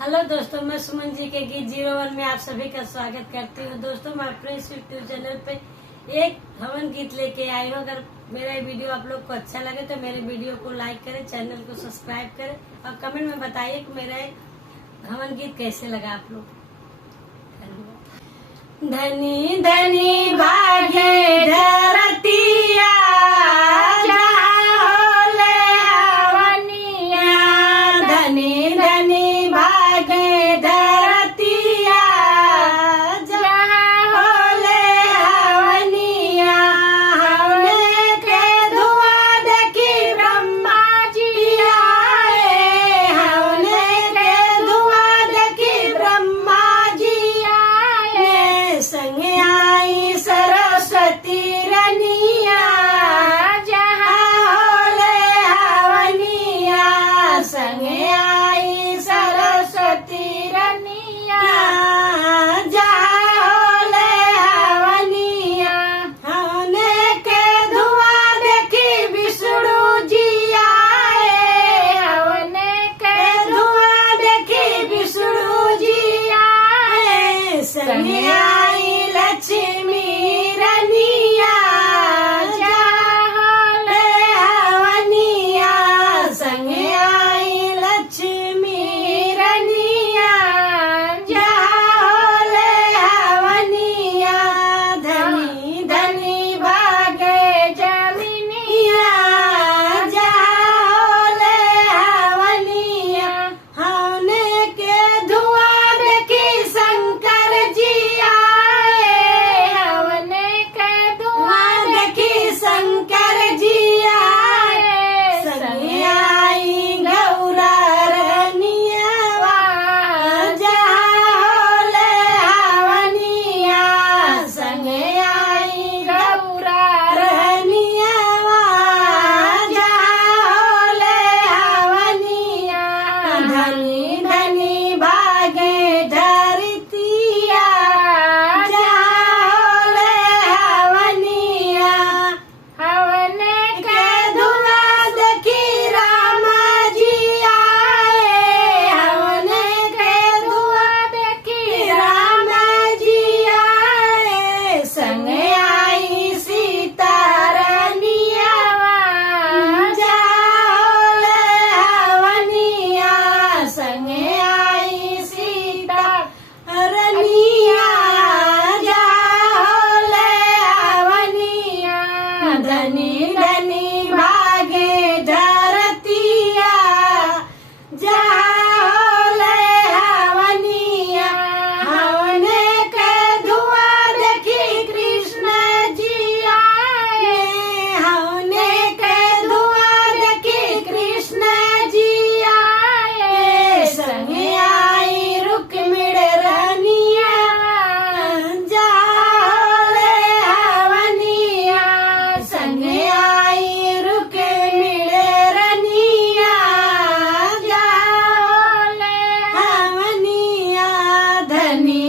हेलो दोस्तों, मैं सुमन जी के गीत 01 में आप सभी का स्वागत करती हूँ। दोस्तों, मैं अपने इस यूट्यूब चैनल पे एक हवन गीत लेके आई हूँ। अगर मेरा वीडियो आप लोग को अच्छा लगे तो मेरे वीडियो को लाइक करें, चैनल को सब्सक्राइब करें और कमेंट में बताइए कि मेरा हवन गीत कैसे लगा आप लोग। धनी धनी भागे धरतिया धनी